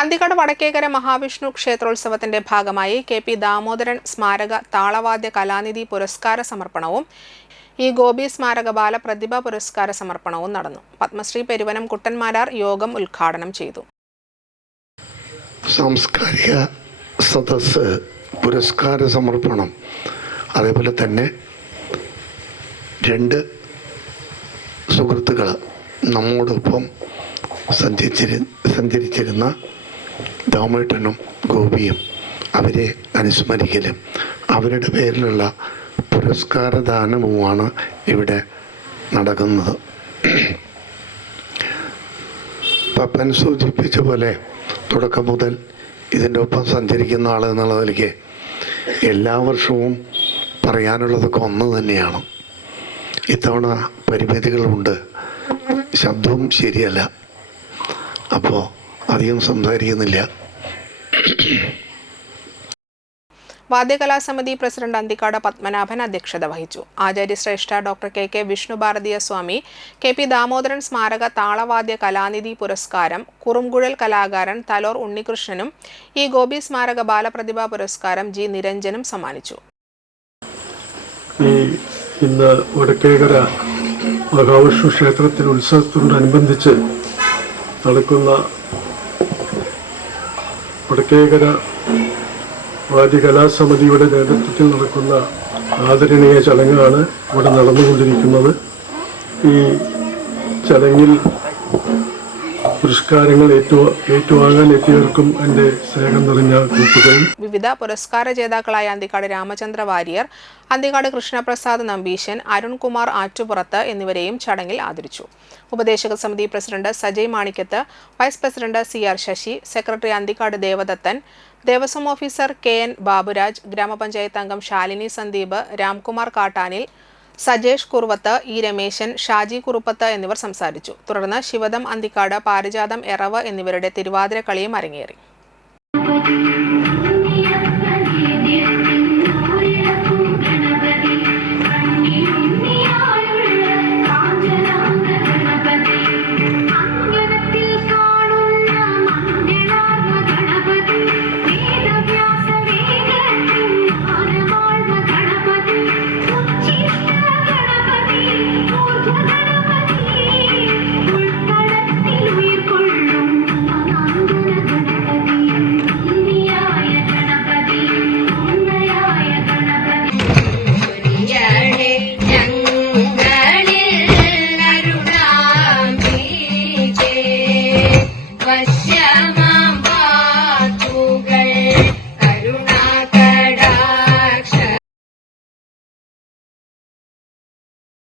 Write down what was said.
അന്തിക്കാട് വടക്കേക്കര മഹാവിഷ്ണു ക്ഷേത്രോത്സവത്തിന്റെ ഭാഗമായി കെ.പി. ദാമോദരൻ സ്മാരക താളവാദ്യ കലാനിധി പുരസ്കാര സമർപ്പണവും ഗോപി സ്മാരക ബാലപ്രതിഭ പുരസ്കാര സമർപ്പണവും നടന്നു. പത്മശ്രീ പെരുവനം കുട്ടന്മാരാർ യോഗം ഉദ്ഘാടനം ചെയ്തു. സാംസ്കാരിക സദസ്സ് പുരസ്കാര സമർപ്പണം, അതേപോലെ തന്നെ സുഹൃത്തുക്കൾ നമ്മോടൊപ്പം സഞ്ചരിച്ചിരുന്ന ദാമോദരനും ഗോപിയും അവരെ അനുസ്മരിക്കലും അവരുടെ പേരിലുള്ള പുരസ്കാരദാനവുമാണ് ഇവിടെ നടക്കുന്നത്. പപ്പൻ സൂചിപ്പിച്ച പോലെ തുടക്കം മുതൽ ഇതിൻ്റെ ഒപ്പം സഞ്ചരിക്കുന്ന ആൾ എന്നുള്ള നിലയ്ക്ക് എല്ലാ വർഷവും പറയാനുള്ളതൊക്കെ ഒന്ന് തന്നെയാണ്. ഇത്തവണ പരിമിതികളുണ്ട്, ശബ്ദവും ശരിയല്ല, അപ്പോൾ അധികം സംസാരിക്കുന്നില്ല. വാദ്യകലാസമിതി പ്രസിഡന്റ് അന്തിക്കാട് പത്മനാഭൻ അധ്യക്ഷത വഹിച്ചു. ആചാര്യശ്രേഷ്ഠ ഡോക്ടർ കെ വിഷ്ണുഭാരതീയ സ്വാമി കെ.പി. ദാമോദരൻ സ്മാരക താളവാദ്യ കലാനിധി പുരസ്കാരം, കുറുംകുഴൽ കലാകാരൻ തലോർ ഉണ്ണികൃഷ്ണനും ഗോപി സ്മാരക ബാലപ്രതിഭ പുരസ്കാരം ജി നിരഞ്ജനും സമ്മാനിച്ചു. ഇന്ന് വടക്കേക്കര മഹാവിഷ്ണു ക്ഷേത്രത്തിൽ ഉത്സവത്തോടനുബന്ധിച്ച് നടക്കുന്ന വടക്കേക്കര വാദ്യകലാസമിതിയുടെ നേതൃത്വത്തിൽ നടക്കുന്ന ആദരണീയ ചടങ്ങാണ് ഇവിടെ നടന്നുകൊണ്ടിരിക്കുന്നത്. ഈ ചടങ്ങിൽ പുരസ്കാരങ്ങൾ ഏറ്റുവാങ്ങാൻ എത്തിയവർക്കും എൻ്റെ സ്നേഹം നിറഞ്ഞ കൂട്ടുകൾ. വിവിധ പുരസ്കാര ജേതാക്കളായ അന്തിക്കാട് രാമചന്ദ്ര വാര്യർ, അന്തിക്കാട് കൃഷ്ണപ്രസാദ് നമ്പീശൻ, അരുൺകുമാർ ആറ്റുപുറത്ത് എന്നിവരെയും ചടങ്ങിൽ ആദരിച്ചു. ഉപദേശക സമിതി president Sajay Manikkath, vice president CR Sasi, secretary Anthikad Devadathan, Devaswom officer KN Baburaj, ഗ്രാമപഞ്ചായത്ത് അംഗം ശാലിനി സന്ദീപ്, രാംകുമാർ കാട്ടാനിൽ, സജേഷ് കുറുവത്ത്, രമേശൻ, ഷാജി കുറുപ്പത്ത് എന്നിവർ സംസാരിച്ചു. തുടർന്ന് ശിവദം അന്തിക്കാട്, പാരിജാതം എറവ് എന്നിവരുടെ തിരുവാതിര കളിയും അരങ്ങേറി. Vashyama